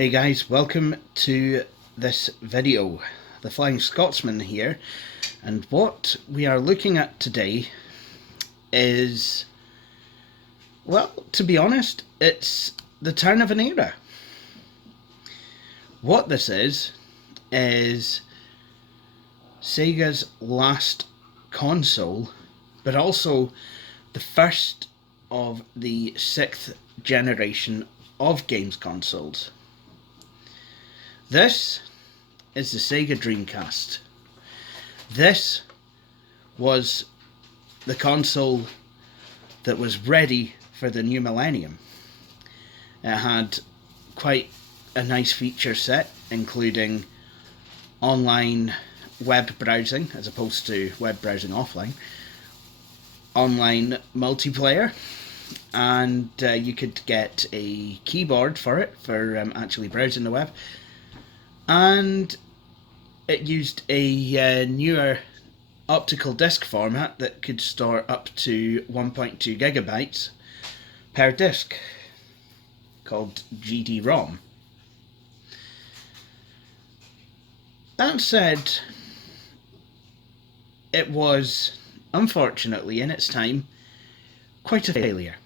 Hey guys, welcome to this video. The Flying Scotsman here, and what we are looking at today is, well, to be honest, it's the turn of an era. What this is Sega's last console, but also the first of the 6th generation of games consoles. This is the Sega Dreamcast. This was the console that was ready for the new millennium. It had quite a nice feature set, including online web browsing as opposed to web browsing offline, online multiplayer, and you could get a keyboard for it for actually browsing the web. And it used a newer optical disc format that could store up to 1.2 gigabytes per disc, called GD-ROM. That said, it was, unfortunately, in its time, quite a failure.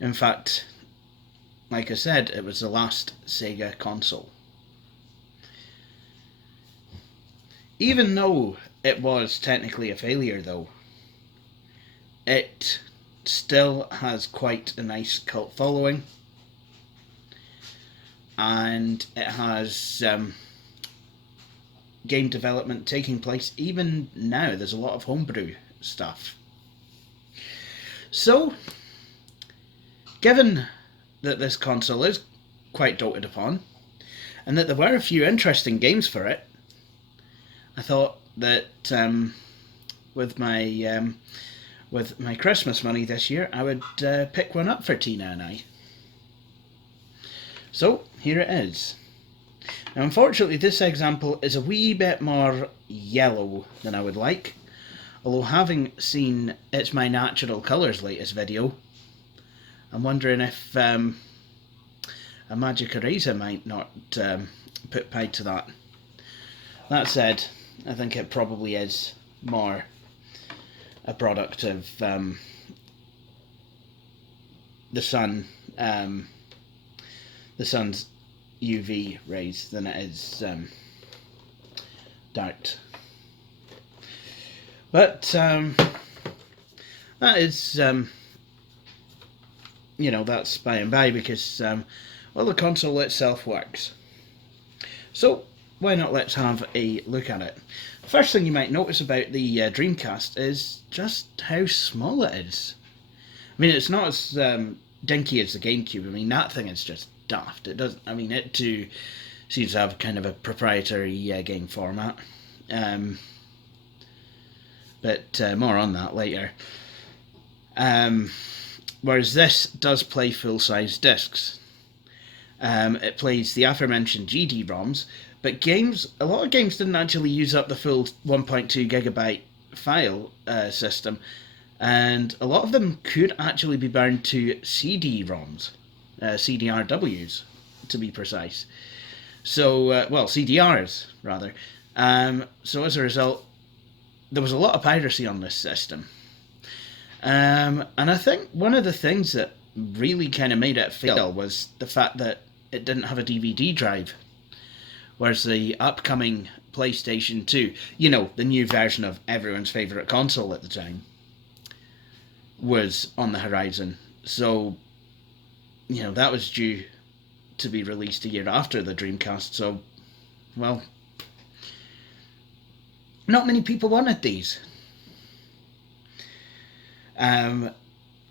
In fact, like I said, it was the last Sega console. Even though it was technically a failure, though, it still has quite a nice cult following, and it has game development taking place even now. There's a lot of homebrew stuff. So, given that this console is quite doted upon, and that there were a few interesting games for it, I thought that with my Christmas money this year, I would pick one up for Tina and I. So here it is. Now, unfortunately, this example is a wee bit more yellow than I would like, although having seen It's My Natural Colours latest video, I'm wondering if a magic eraser might not put paid to that. That said, I think it probably is more a product of the sun, the sun's UV rays than it is dirt. But that is, that's by and by, because well, the console itself works. So why not let's have a look at it. First thing you might notice about the Dreamcast is just how small it is. I mean, it's not as dinky as the GameCube. I mean, that thing is just daft. It doesn't. I mean, it too seems to have kind of a proprietary game format. But more on that later. Whereas this does play full-size discs. It plays the aforementioned GD-ROMs, but a lot of games didn't actually use up the full 1.2 gigabyte file system, and a lot of them could actually be bound to CD-ROMs, CDRWs to be precise. So, well, CDRs rather. So as a result, there was a lot of piracy on this system. And I think one of the things that really kind of made it fail was the fact that it didn't have a DVD drive. Whereas the upcoming PlayStation 2, the new version of everyone's favourite console at the time, was on the horizon. So, that was due to be released a year after the Dreamcast. So, well, not many people wanted these.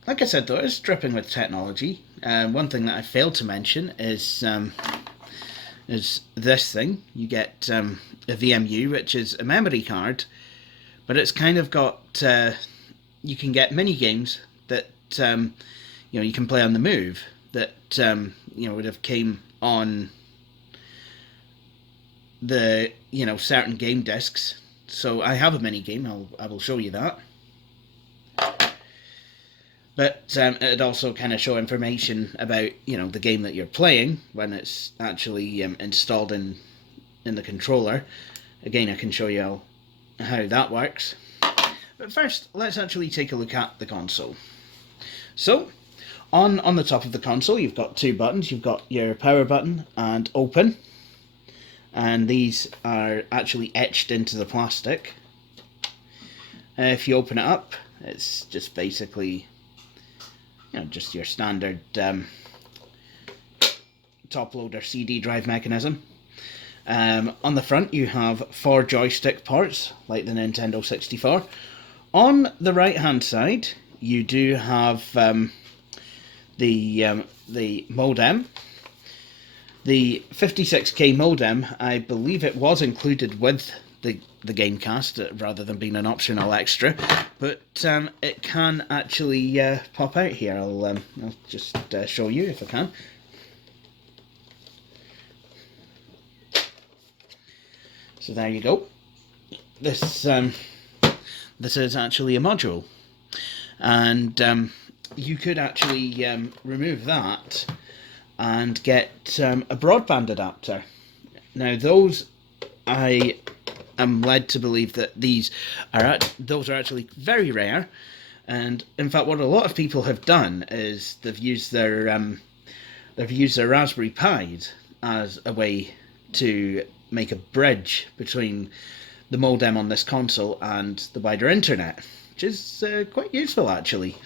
Like I said, though, it's dripping with technology. One thing that I failed to mention is this thing. You get a VMU, which is a memory card, but it's kind of got, you can get mini games that you can play on the move that would have came on the certain game discs. So I have a mini game. I will show you that. But it'd also kind of show information about, the game that you're playing when it's actually installed in the controller. Again, I can show you how that works. But first, let's actually take a look at the console. So, on the top of the console, you've got two buttons. You've got your power button and open. And these are actually etched into the plastic. If you open it up, it's just basically, just your standard top loader CD drive mechanism. On the front, you have 4 joystick ports, like the Nintendo 64. On the right hand side, you do have the modem. The 56k modem, I believe it was included with the Gamecast rather than being an optional extra, but it can actually pop out here. I'll just show you if I can. So there you go. This is actually a module, and you could actually remove that and get a broadband adapter. Now those, I am led to believe that those are actually very rare, and in fact what a lot of people have done is they've used their Raspberry Pis as a way to make a bridge between the modem on this console and the wider internet, which is quite useful actually.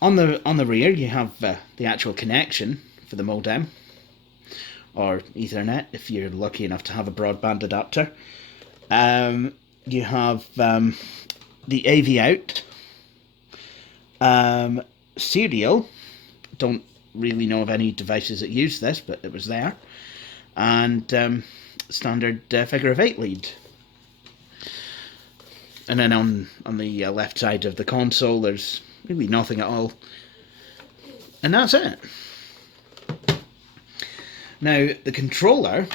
On the rear, you have the actual connection for the modem, or Ethernet if you're lucky enough to have a broadband adapter. You have the AV out, serial. Don't really know of any devices that use this, but it was there, and standard figure of 8 lead. And then on the left side of the console, there's really nothing at all, and that's it. Now the controller,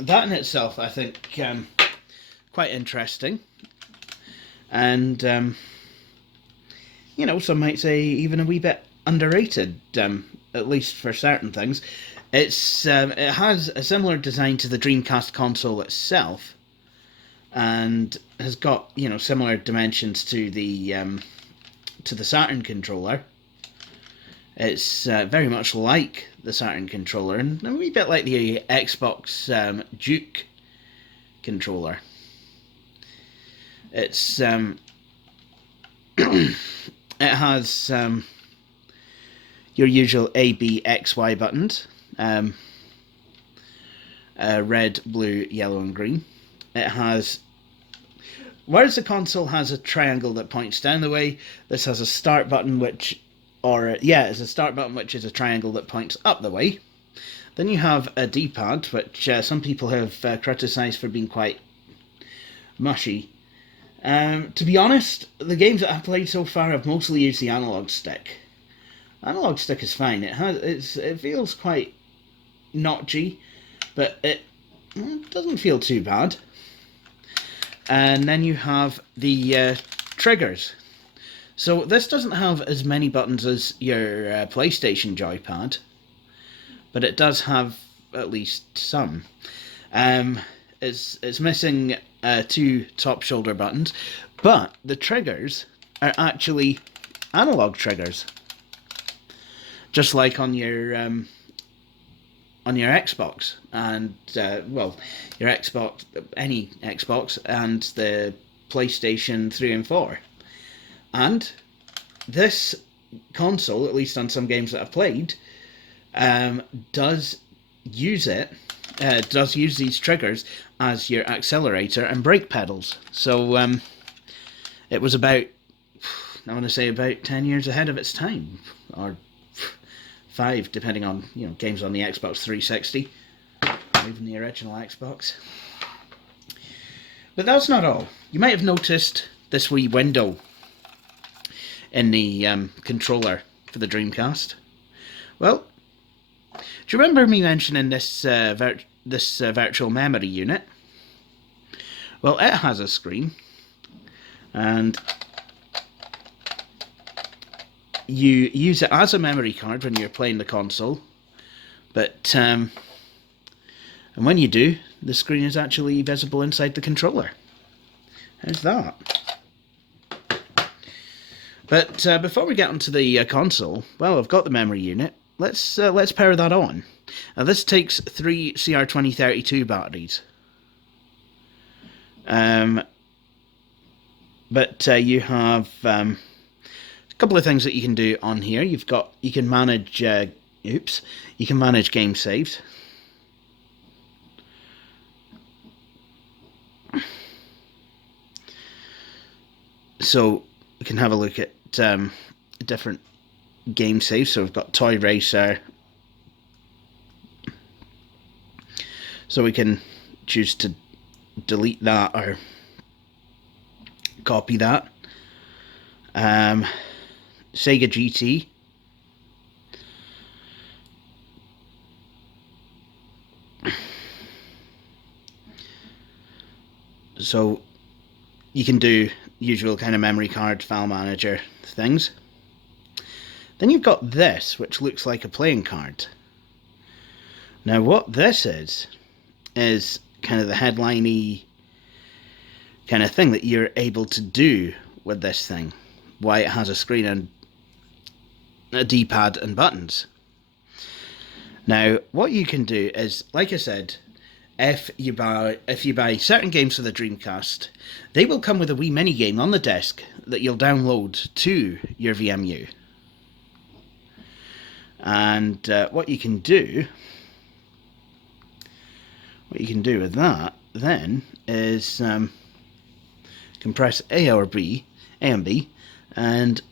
that in itself I think quite interesting, and some might say even a wee bit underrated, at least for certain things. It has a similar design to the Dreamcast console itself, and has got similar dimensions to the Saturn controller. It's very much like the Saturn controller, and a wee bit like the Xbox Duke controller. It's it has your usual A, B, X, Y buttons, red, blue, yellow, and green. It has, whereas the console has a triangle that points down the way, this has a start button it's a start button which is a triangle that points up the way. Then you have a D-pad, which some people have criticised for being quite mushy. To be honest, the games that I've played so far have mostly used the analog stick. Analog stick is fine. It feels quite notchy, but it doesn't feel too bad. And then you have the triggers. So this doesn't have as many buttons as your PlayStation joypad, but it does have at least some. It's missing 2 top shoulder buttons, but the triggers are actually analog triggers, just like on your Xbox and your Xbox, any Xbox, and the PlayStation 3 and 4. And this console, at least on some games that I've played, does use these triggers as your accelerator and brake pedals. So it was about 10 years ahead of its time, or 5, depending on games on the Xbox 360, or even the original Xbox. But that's not all. You might have noticed this wee window in the controller for the Dreamcast. Well, do you remember me mentioning this virtual memory unit? Well, it has a screen, and you use it as a memory card when you're playing the console, but and when you do, the screen is actually visible inside the controller. How's that? But before we get onto the console, well, I've got the memory unit. Let's power that on. Now this takes 3 CR2032 batteries. But you have a couple of things that you can do on here. You can manage you can manage game saves. So we can have a look at different game saves. So we've got Toy Racer. So we can choose to delete that or copy that. Sega GT. So you can do usual kind of memory card file manager things. Then you've got this, which looks like a playing card. Now what this is kind of the headline-y kind of thing that you're able to do with this thing. Why it has a screen and a D-pad and buttons. Now what you can do is, like I said, if you buy certain games for the Dreamcast, they will come with a wee mini game on the disc that you'll download to your VMU. And what you can do with that then is you can press A and B, and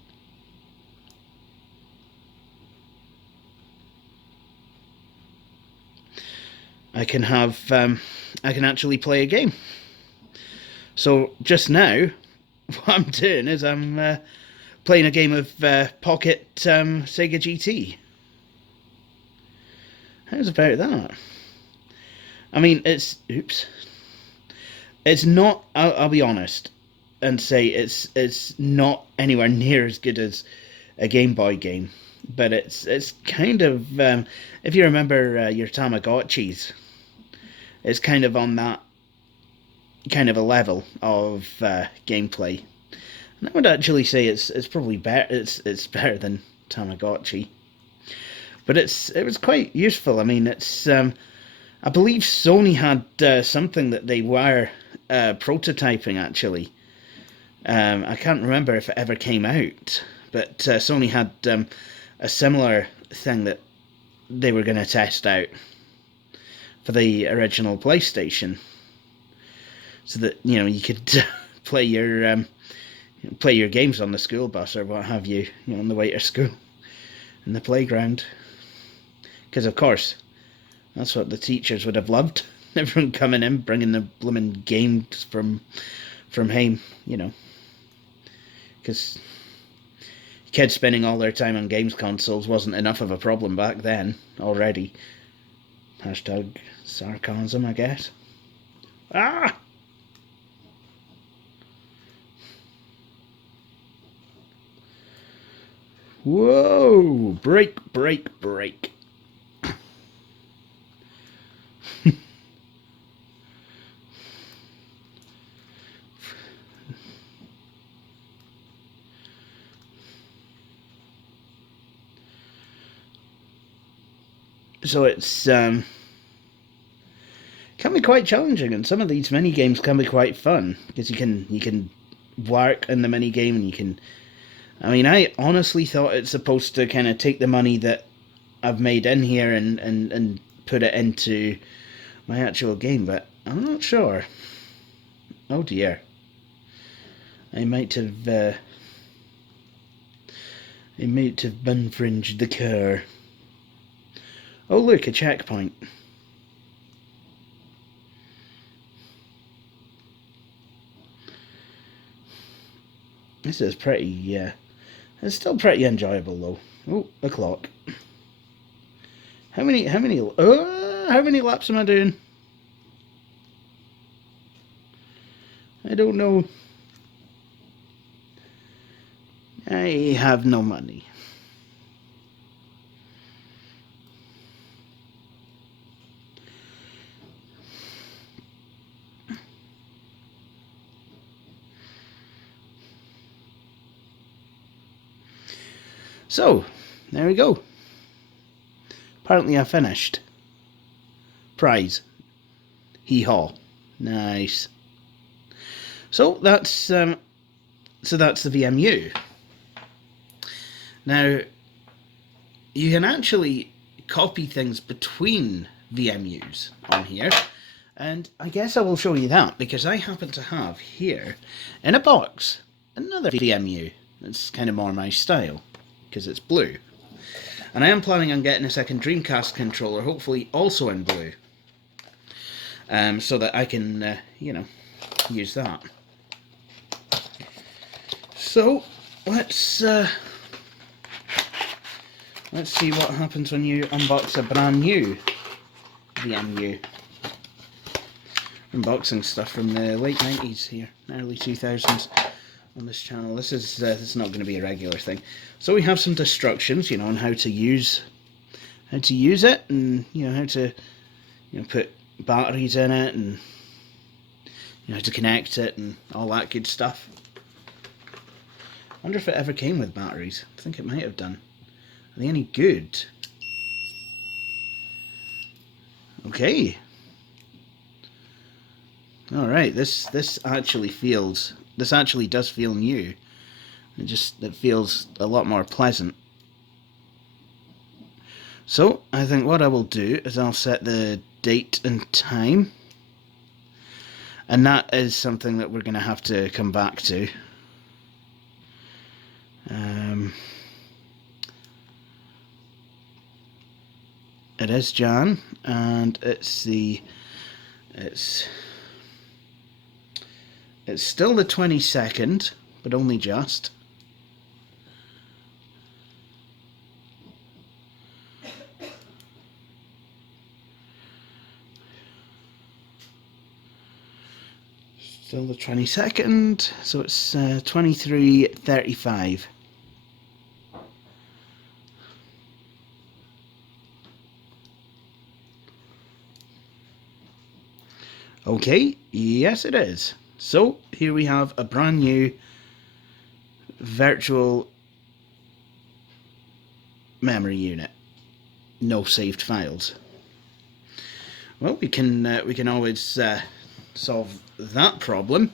I can actually play a game. So just now, what I'm doing is I'm playing a game of Pocket Sega GT. How's about that? I mean, it's not. I'll be honest and say it's not anywhere near as good as a Game Boy game, but it's kind of if you remember your Tamagotchis, it's kind of on that kind of a level of gameplay. And I would actually say it's probably better. It's better than Tamagotchi, but it was quite useful. I mean, it's I believe Sony had something that they were prototyping actually. I can't remember if it ever came out, but Sony had a similar thing that they were going to test out for the original PlayStation, so that you could play your games on the school bus or what have you, on the way to school, in the playground, because of course that's what the teachers would have loved. Everyone coming in, bringing the blooming games from home, because kids spending all their time on games consoles wasn't enough of a problem back then already. Hashtag sarcasm, I guess. Ah! Whoa! Break. So it's can be quite challenging, and some of these mini games can be quite fun because you can work in the mini game, and you can. I mean, I honestly thought it's supposed to kind of take the money that I've made in here and put it into my actual game, but I'm not sure. Oh dear. I might have infringed the car. Oh look, a checkpoint. This is pretty, it's still pretty enjoyable though. Oh, a clock. How many laps am I doing? I don't know. I have no money. So, there we go. Apparently I finished. Prize. Hee-haw. Nice. So that's the VMU. Now, you can actually copy things between VMUs on here, and I guess I will show you that because I happen to have here in a box another VMU. It's kind of more my style because it's blue, and I am planning on getting a second Dreamcast controller, hopefully also in blue, so that I can use that. So let's see what happens when you unbox a brand new VMU. Unboxing stuff from the late 90s here, early 2000s on this channel. This is not going to be a regular thing. So we have some instructions, on how to use it, and how to put batteries in it, and how to connect it and all that good stuff. I wonder if it ever came with batteries. I think it might have done. Are they any good? Okay. All right. This actually does feel new. It feels a lot more pleasant. So I think what I will do is I'll set the date and time, and that is something that we're going to have to come back to. It is Jan, and it's still the 22nd, but only just. Still the 22nd, so it's 23:35. Okay, yes it is. So here we have a brand new virtual memory unit. No saved files. Well, we can always solve that problem,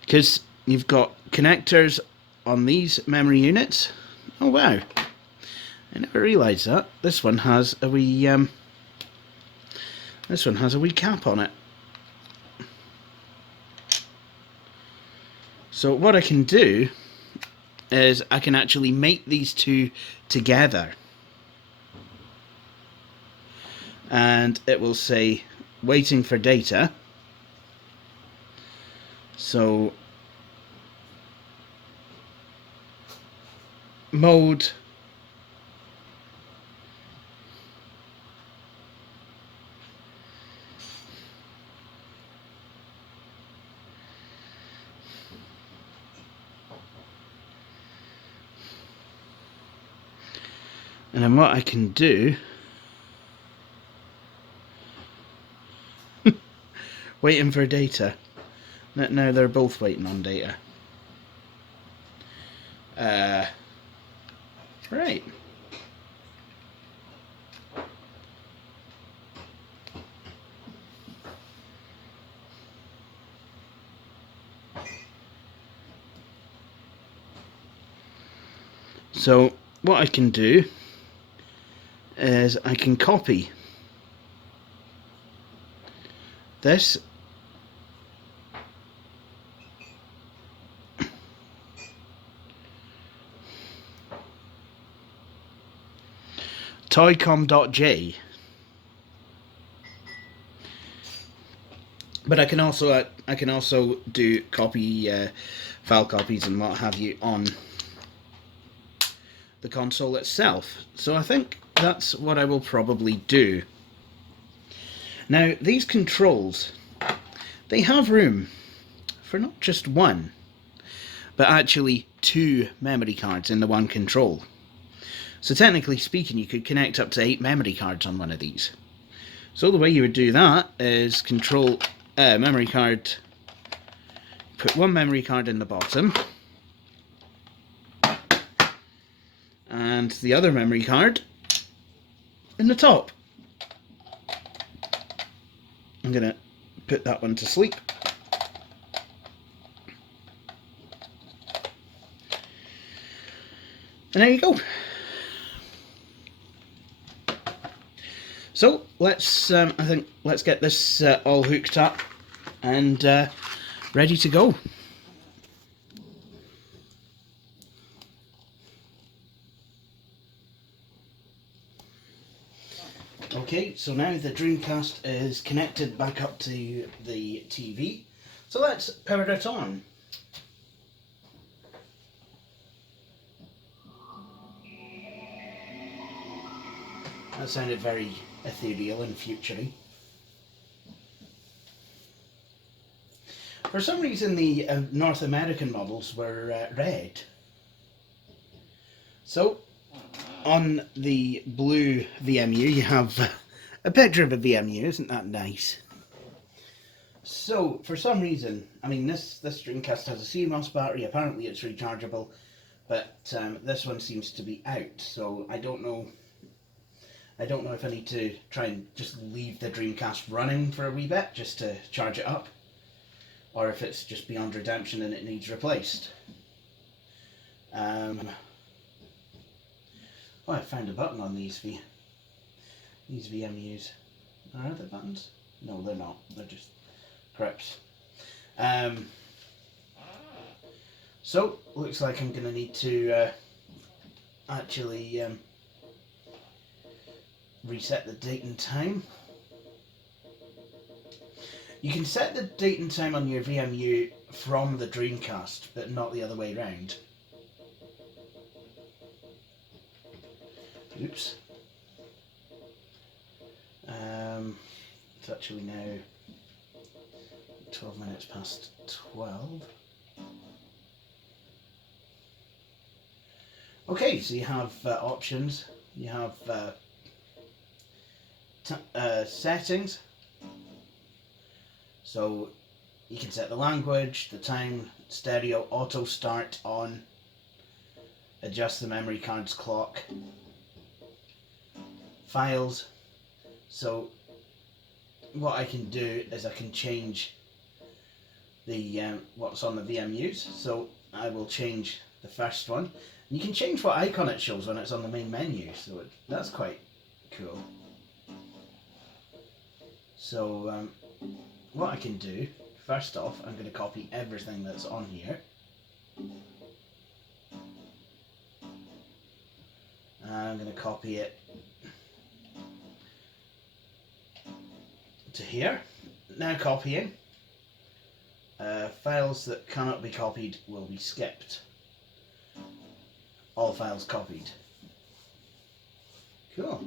because you've got connectors on these memory units. Oh wow, I never realised that. This one has a wee cap on it. So what I can do is I can actually mate these two together, and it will say waiting for data. So mode and then what I can do waiting for data. Now they're both waiting on data. Right. So what I can do is I can copy this toycom.j, but I can also do copy file copies and what have you on the console itself. So I think that's what I will probably do. Now these controls, they have room for not just one, but actually 2 memory cards in the one control. So technically speaking, you could connect up to 8 memory cards on one of these. So the way you would do that is control memory card, put 1 memory card in the bottom, and the other memory card in the top. I'm going to put that one to sleep. And there you go. So let's, let's get this all hooked up and ready to go. Okay, so now the Dreamcast is connected back up to the TV. So let's power it on. That sounded very ethereal and futury. For some reason the North American models were red. So on the blue VMU you have a picture of a VMU, isn't that nice? So for some reason, I mean this Dreamcast has a CMOS battery, apparently it's rechargeable, but this one seems to be out, so I don't know if I need to try and just leave the Dreamcast running for a wee bit just to charge it up, or if it's just beyond redemption and it needs replaced. Oh, I found a button on these VMUs. Are there buttons? No, they're not. They're just grips. So, looks like I'm going to need to actually reset the date and time. You can set the date and time on your VMU from the Dreamcast, but not the other way around. Oops. It's actually now 12 minutes past 12. Okay, so you have options. You have settings. So you can set the language, the time, stereo, auto start on, adjust the memory card's clock, files. So what I can do is I can change the what's on the VMUs. So I will change the first one. And you can change what icon it shows when it's on the main menu, so that's quite cool. So what I can do, first off, I'm going to copy everything that's on here. I'm going to copy it to here. Now copying. Files that cannot be copied will be skipped. All files copied. Cool.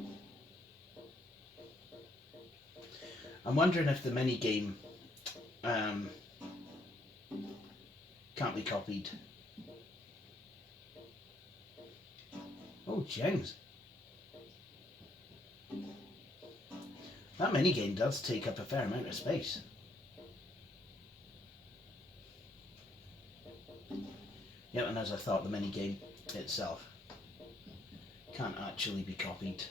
I'm wondering if the minigame can't be copied. Oh, James. That minigame does take up a fair amount of space. Yep, and as I thought, the minigame itself can't actually be copied.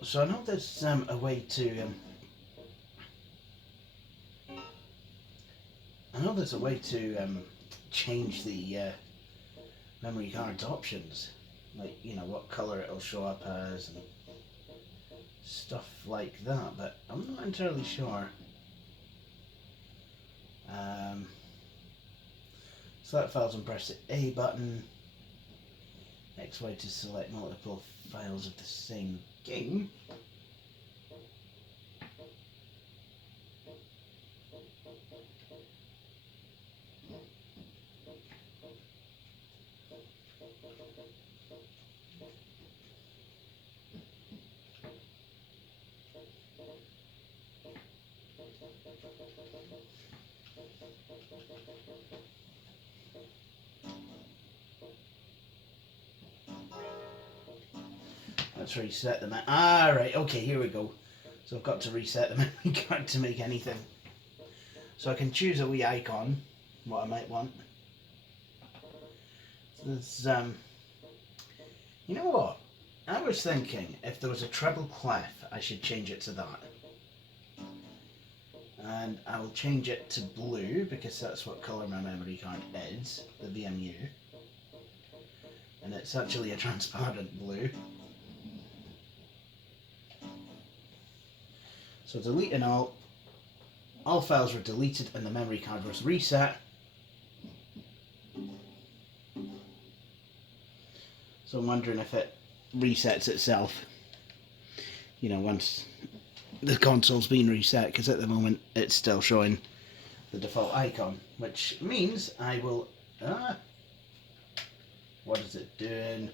So I know there's a way to change the memory card's options, like, you know, what colour it'll show up as and stuff like that, but I'm not entirely sure. Select files and press the A button. Next way to select multiple files of the same game. Let's reset them. Ah, right, okay, here we go. So I've got to reset the memory card to make anything. So I can choose a wee icon, what I might want. There's, you know what? I was thinking if there was a treble clef, I should change it to that. And I will change it to blue because that's what colour my memory card is, the VMU. And it's actually a transparent blue. So deleting all files were deleted and the memory card was reset. So I'm wondering if it resets itself, you know, once the console's been reset, because at the moment it's still showing the default icon, which means I will, what is it doing?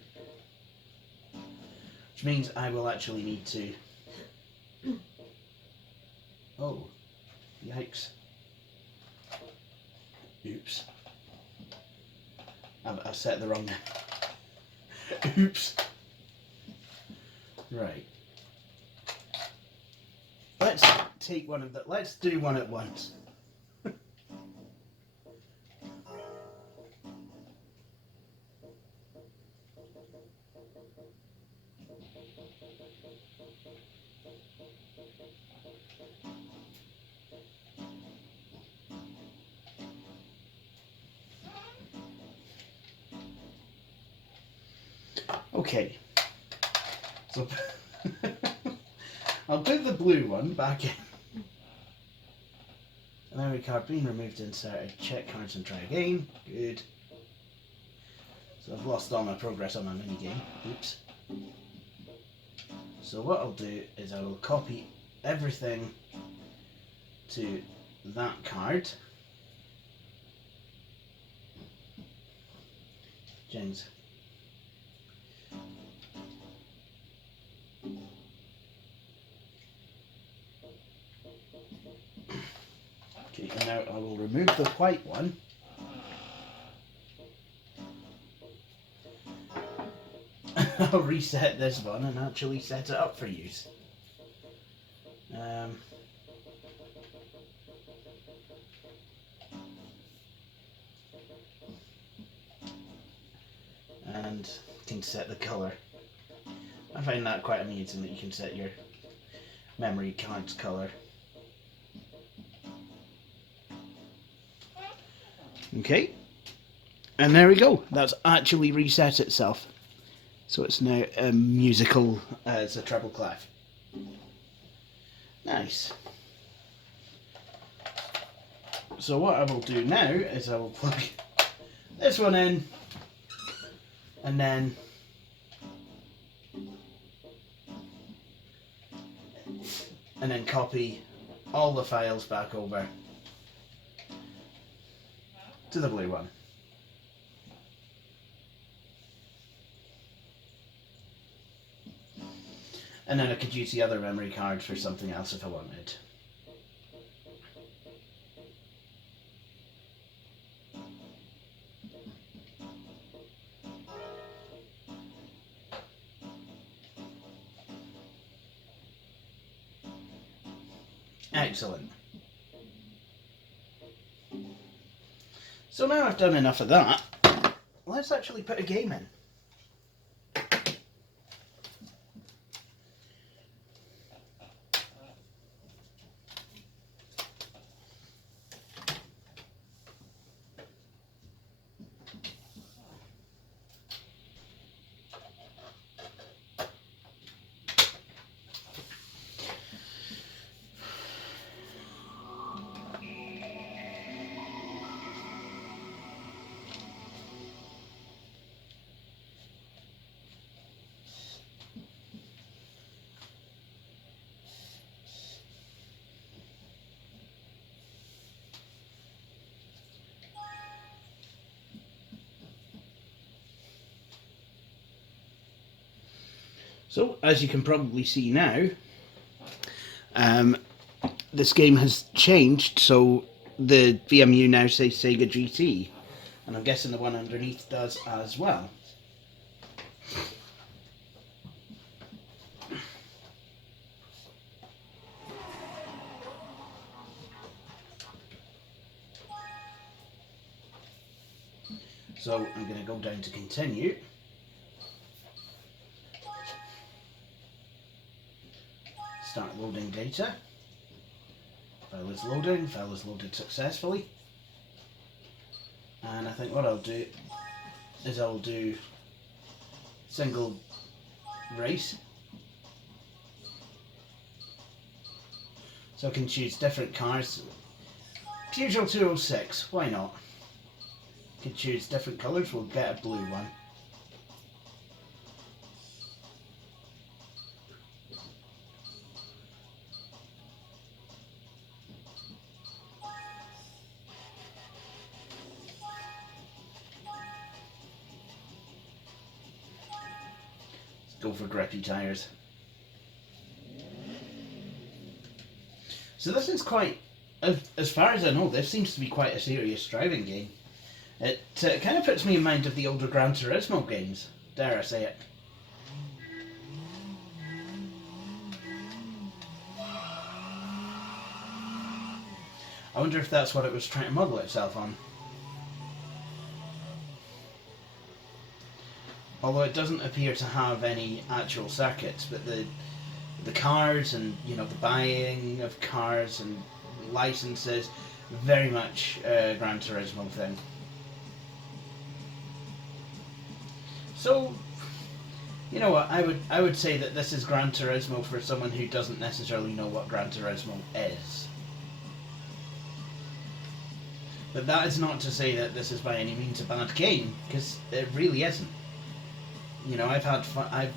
Which means I will actually need to, oh, yikes, oops, I've set the wrong, oops, right. Let's take one of the, let's do one at once. Okay, so I'll put the blue one back in. Memory card being removed, inserted, check cards and try again. Good. So I've lost all my progress on my mini game. Oops. So what I'll do is I will copy everything to that card. James. Okay, and now I will remove the white one. I'll reset this one and actually set it up for use. And can set the colour. I find that quite amusing that you can set your memory card's colour. Okay, and there we go. That's actually reset itself. So it's now musical as a treble clef. Nice. So what I will do now is I will plug this one in and then copy all the files back over to the blue one. And then I could use the other memory card for something else if I wanted. Excellent. So now I've done enough of that, let's actually put a game in. So, as you can probably see now, this game has changed, so the VMU now says Sega GT, and I'm guessing the one underneath does as well. So I'm going to go down to continue. Start loading data. File is loading, file is loaded successfully. And I think what I'll do is I'll do single race. So I can choose different cars. Peugeot 206, why not? Can choose different colours, we'll get a blue one. Go for grippy tyres. So this is quite, as far as I know, this seems to be quite a serious driving game. It kind of puts me in mind of the older Gran Turismo games, dare I say it. I wonder if that's what it was trying to model itself on. Although it doesn't appear to have any actual circuits, but the cars and, you know, the buying of cars and licenses, very much a Gran Turismo thing. So, you know what, I would say that this is Gran Turismo for someone who doesn't necessarily know what Gran Turismo is. But that is not to say that this is by any means a bad game, because it really isn't. You know, I've had fun, I've,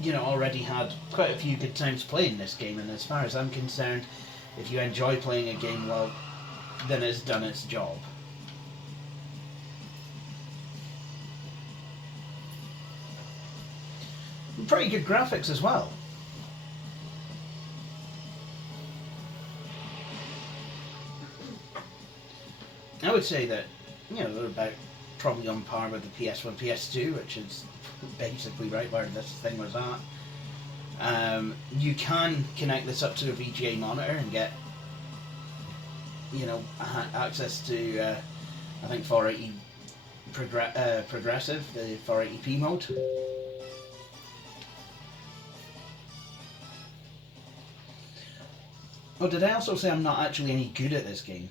you know, already had quite a few good times playing this game, and as far as I'm concerned, if you enjoy playing a game, well, then it's done its job. And pretty good graphics as well. I would say that, you know, they're about probably on par with the PS1, PS2, which is basically right where this thing was at. You can connect this up to a VGA monitor and get, you know, access to, I think 480 progressive, the 480p mode. Oh, did I also say I'm not actually any good at this game?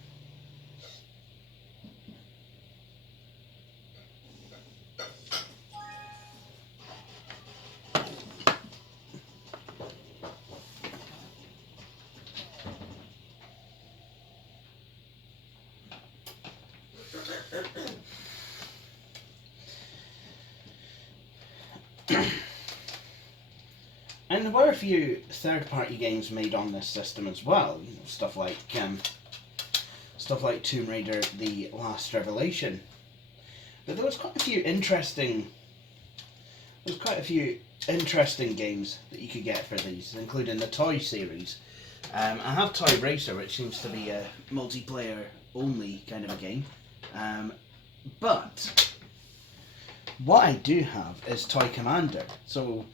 And there were a few third-party games made on this system as well. You know, stuff like Tomb Raider: The Last Revelation. But there was quite a few interesting. Games that you could get for these, including the Toy series. I have Toy Racer, which seems to be a multiplayer only kind of a game. But what I do have is Toy Commander. So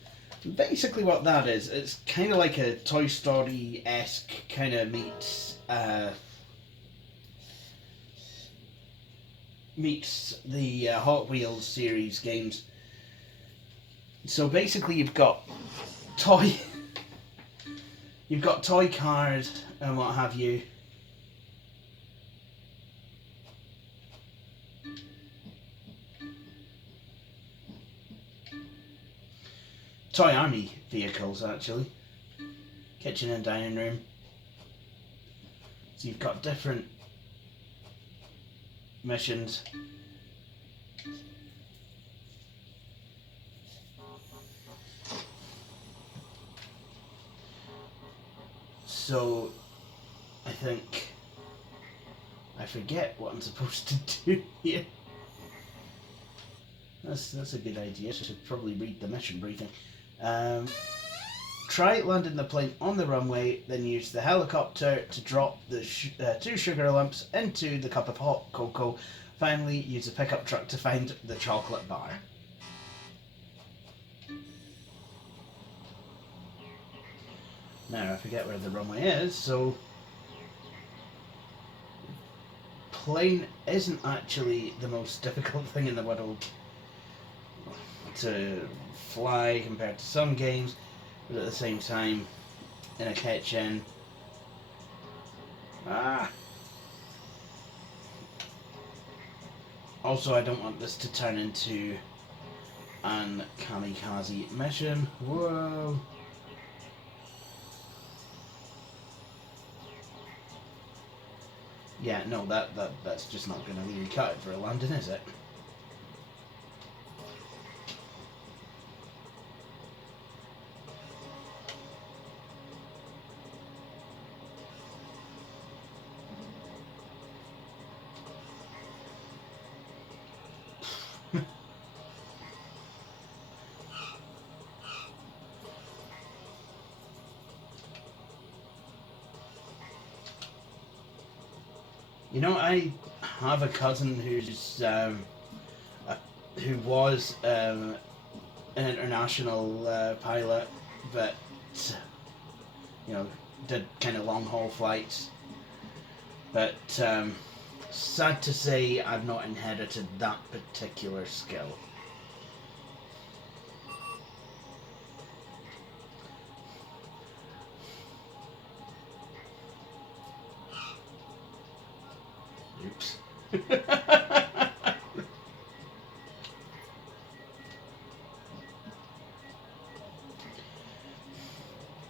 basically what that is, it's kind of like a Toy Story-esque kind of meets the Hot Wheels series games. So basically you've got toy cars and what have you. Toy army vehicles, actually. Kitchen and dining room. So you've got different missions. So I think I forget what I'm supposed to do here. That's a good idea. I should probably read the mission briefing. Um, Try landing the plane on the runway, then use the helicopter to drop the 2 sugar lumps into the cup of hot cocoa. Finally, use a pickup truck to find the chocolate bar. Now I forget where the runway is, so plane isn't actually the most difficult thing in the world to fly compared to some games, but at the same time, in a kitchen. Also, I don't want this to turn into an kamikaze mission. Whoa. Yeah, no, that's just not going to really cut it for a landing, is it? You know, I have a cousin who was an international pilot, but you know, did kind of long haul flights. But sad to say, I've not inherited that particular skill. Oops.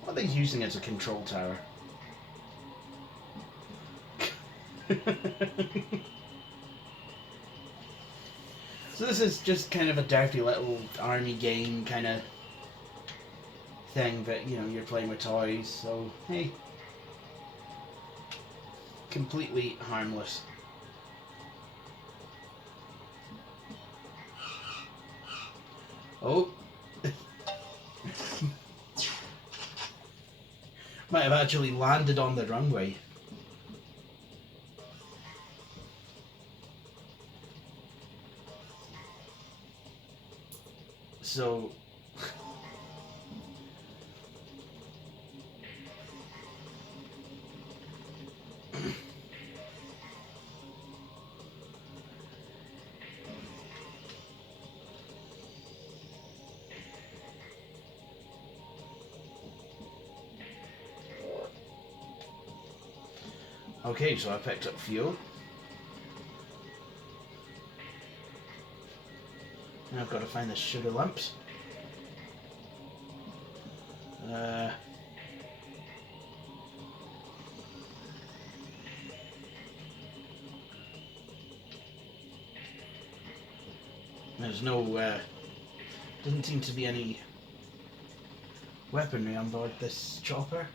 What are they using as a control tower? So this is just kind of a dirty little army game kind of thing, but you know, you're playing with toys, so hey, completely harmless. Oh. Might have actually landed on the runway. So okay, so I picked up fuel. Now I've got to find the sugar lumps. There's no, doesn't seem to be any weaponry on board this chopper.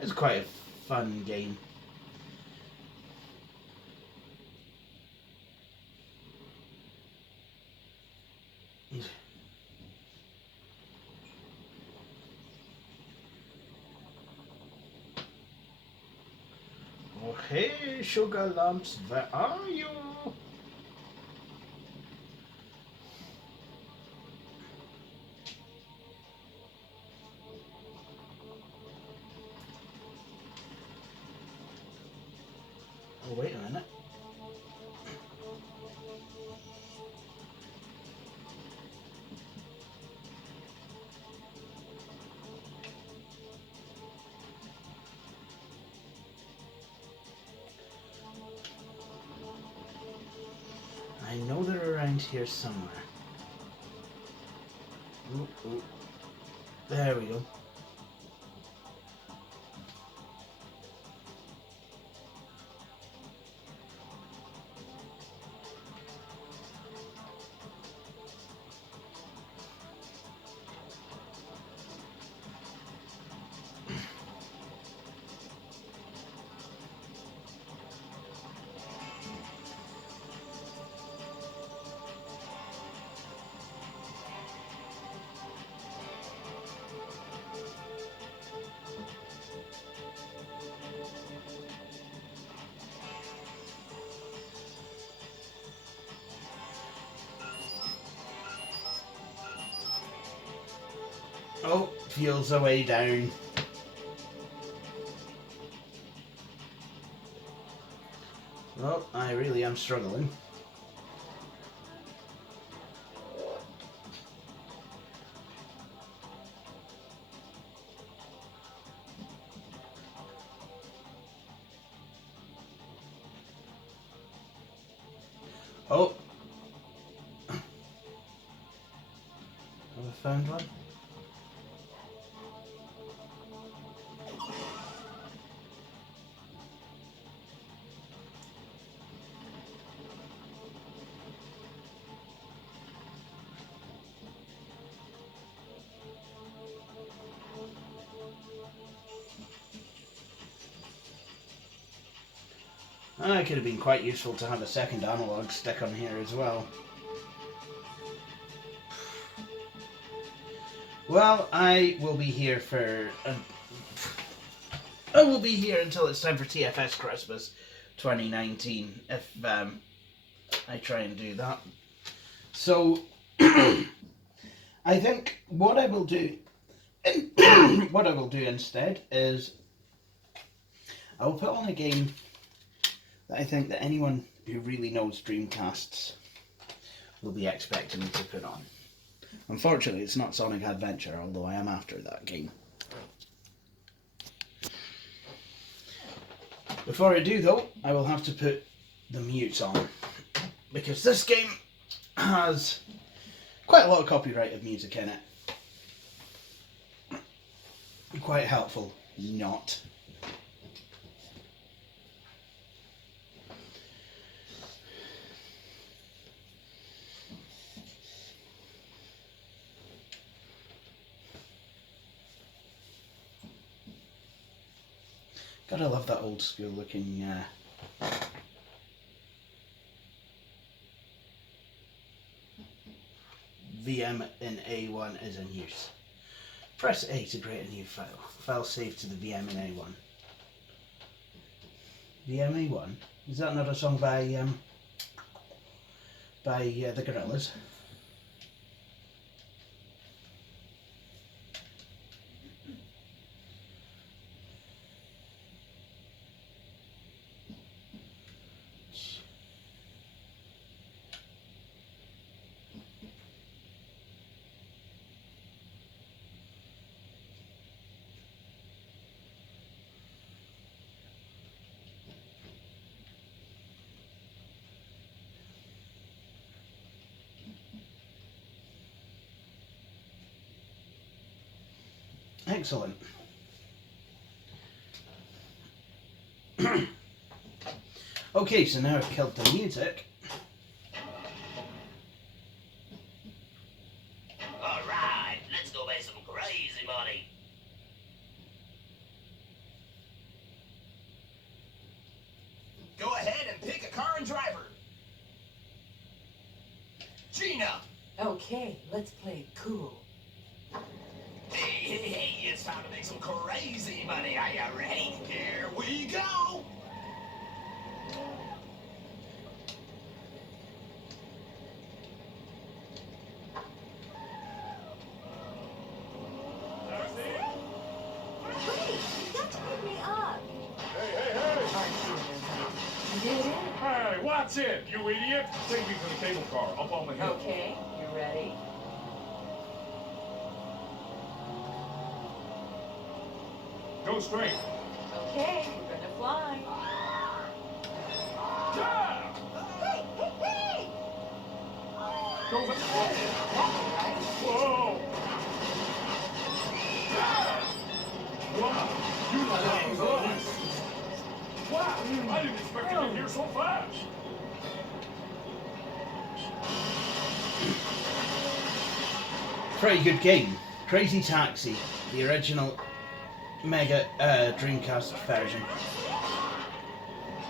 It's quite a fun game. Oh hey, sugar lumps, where are you? Oh wait a minute. I know they're around here somewhere. Ooh. There we go. Oh, feels the way down. Well, I really am struggling. Oh. Have I found one? It could have been quite useful to have a second analog stick on here as well. Well, I will be here for... I will be here until it's time for TFS Christmas 2019, if I try and do that. So, I think what I will do... what I will do instead is... I will put on a game that I think that anyone who really knows Dreamcasts will be expecting me to put on. Unfortunately, it's not Sonic Adventure, although I am after that game. Before I do, though, I will have to put the mute on, because this game has quite a lot of copyrighted music in it. Quite helpful, not. God, I love that old school looking VM in A1 is in use. Press A to create a new file. File saved to the VM in A1. VM A1? Is that not a song by the Gorillaz? Excellent. Okay, so now I've killed the music. Alright, let's go make some crazy money. Go ahead and pick a car and driver. Gina! Okay, let's play it cool. Hey, it's time to make some crazy money. Are you ready? Here we go! Wait, you got to pick me up. Hey! Aren't you nervous? You did it? Hey, watch it, you idiot! Take me to the cable car, up on the hill. Okay, you ready? Go straight. Okay, we're gonna fly. Yeah! Hey! Go the... Right? Whoa! Wow, I didn't expect to get here so fast. Pretty good game. Crazy Taxi, the original Mega Dreamcast version.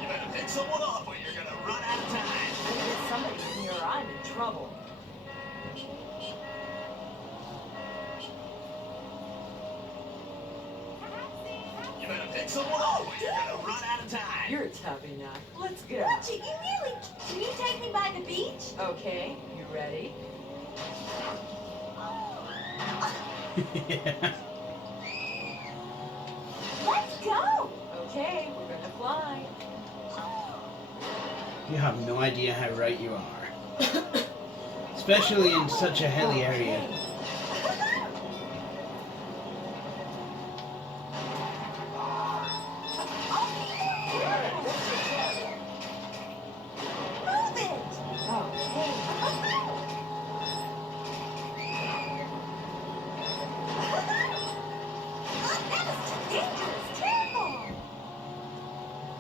You better pick someone up or you're gonna run out of time. I can get somebody in here or I'm in trouble. You better pick someone up or you're gonna run out of time. You're tough enough. Let's go. Gotcha, you really... Can you take me by the beach? Okay, you ready? Yeah. Let's go! Okay, we're gonna fly. You have no idea how right you are. Especially in such a hilly area. Move it! Okay. That is too dangerous. Careful!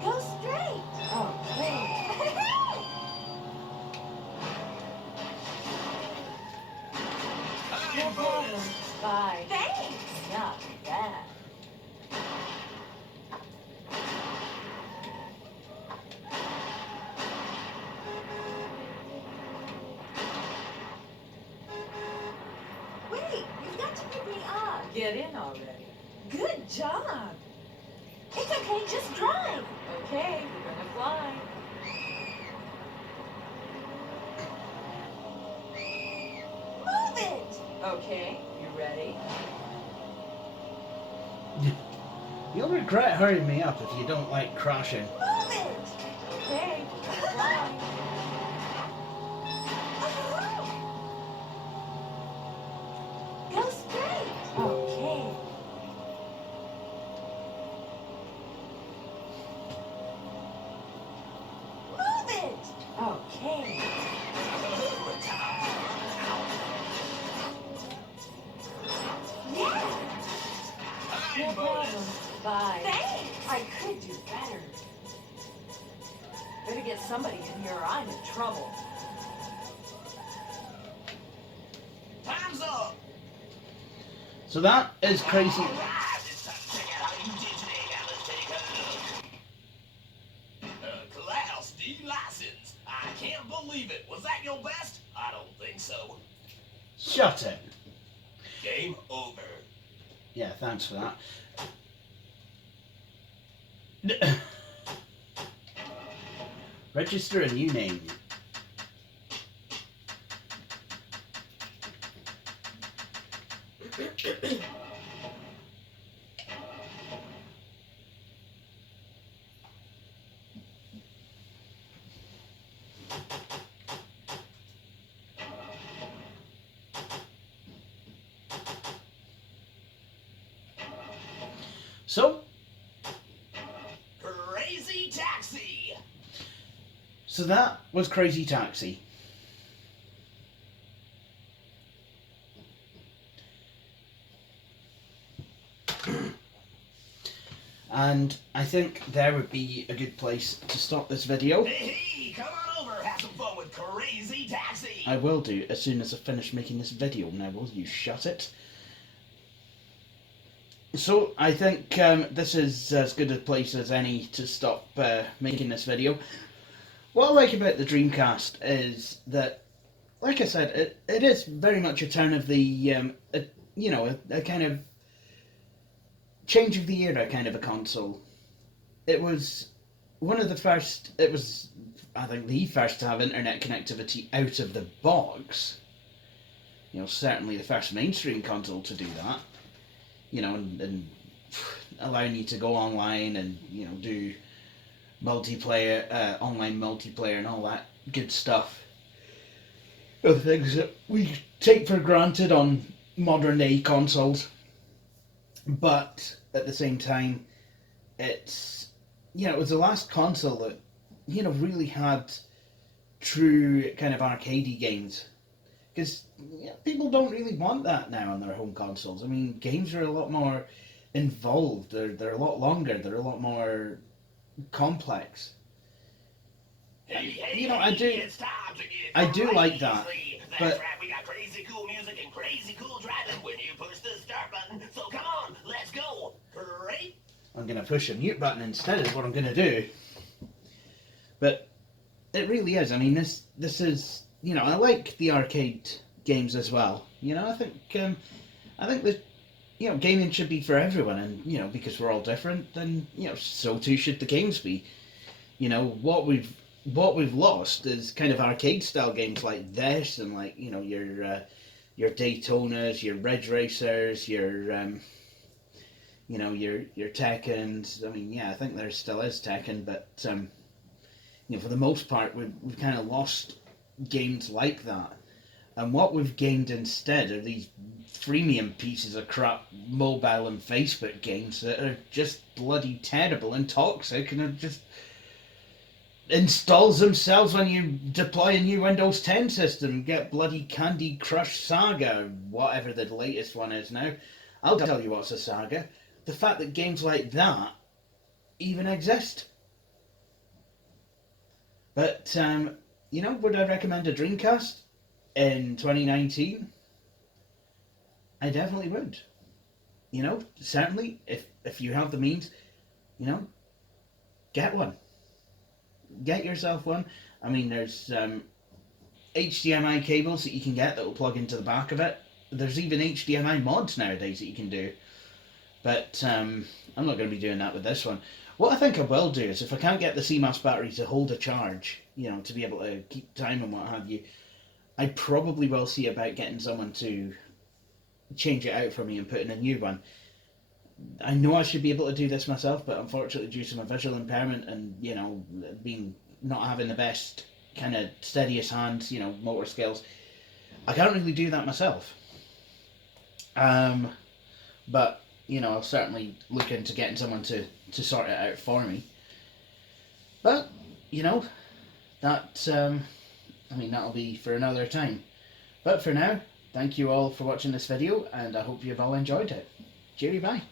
Go straight. Okay. No problem. Bye. Thanks. Not bad. Wait, you've got to pick me up. Get in already. Good job. It's okay, just drive. Okay, we're gonna fly. Move it. Okay, you ready? You'll regret hurrying me up if you don't like crashing. Move it. Okay, we're gonna fly. Go straight. Okay. Move it. Okay. Yeah. No problem. Bye. Thanks. I could do better. Better get somebody in here or I'm in trouble. Time's up. So that is crazy. All right, it's time to check out how you did today. Now let's take a Class D license. I can't believe it. Was that your best? I don't think so. Shut it. Game over. Yeah, thanks for that. Register a new name. So, Crazy Taxi. so that was Crazy Taxi. And I think there would be a good place to stop this video. Hey, come on over. Have some fun with Crazy Taxi. I will do as soon as I finish making this video. Now, will you shut it? So, I think this is as good a place as any to stop making this video. What I like about the Dreamcast is that, like I said, it is very much a turn of the, a kind of change of the era kind of a console. It was one of the first, it was, I think, the first to have internet connectivity out of the box. You know, certainly the first mainstream console to do that. You know, and allowing you to go online and, you know, do multiplayer, online multiplayer and all that good stuff. The things that we take for granted on modern day consoles. But at the same time, it's, you know, it was the last console that, you know, really had true kind of arcadey games. Because people don't really want that now on their home consoles. I mean, games are a lot more involved. They're a lot longer. They're a lot more complex. You know, I do It's time to get I do like that, crazy. That's but right, we got crazy cool music and crazy cool driving when you push the start button. So come on, let's go. Ready? I'm gonna push a mute button instead. Is what I'm gonna do. But it really is. I mean, this is, you know, I like the arcade games as well. You know, I think that, you know, gaming should be for everyone, and you know, because we're all different, then you know, so too should the games be. You know, what we've lost is kind of arcade style games like this, and like, you know, your Daytonas, your Ridge Racers, your you know, your Tekkens. I mean, yeah, I think there still is Tekken, but you know, for the most part, we've kind of lost games like that. And what we've gained instead are these freemium pieces of crap mobile and Facebook games that are just bloody terrible and toxic, and are just installs themselves when you deploy a new Windows 10 system. Get bloody Candy Crush Saga, whatever the latest one is now. I'll tell you what's a saga. The fact that games like that even exist. But, you know, would I recommend a Dreamcast in 2019? I definitely would. You know, certainly, if you have the means, you know, get one. Get yourself one. I mean, there's HDMI cables that you can get that will plug into the back of it. There's even HDMI mods nowadays that you can do. But I'm not going to be doing that with this one. What I think I will do is, if I can't get the CMOS battery to hold a charge, you know, to be able to keep time and what have you, I probably will see about getting someone to change it out for me and put in a new one. I know I should be able to do this myself, but unfortunately, due to my visual impairment and, you know, being not having the best kind of steadiest hands, you know, motor skills, I can't really do that myself. But you know, I'll certainly look into getting someone to sort it out for me. But you know, that I mean, that'll be for another time. But for now, thank you all for watching this video, and I hope you've all enjoyed it. Cheery bye.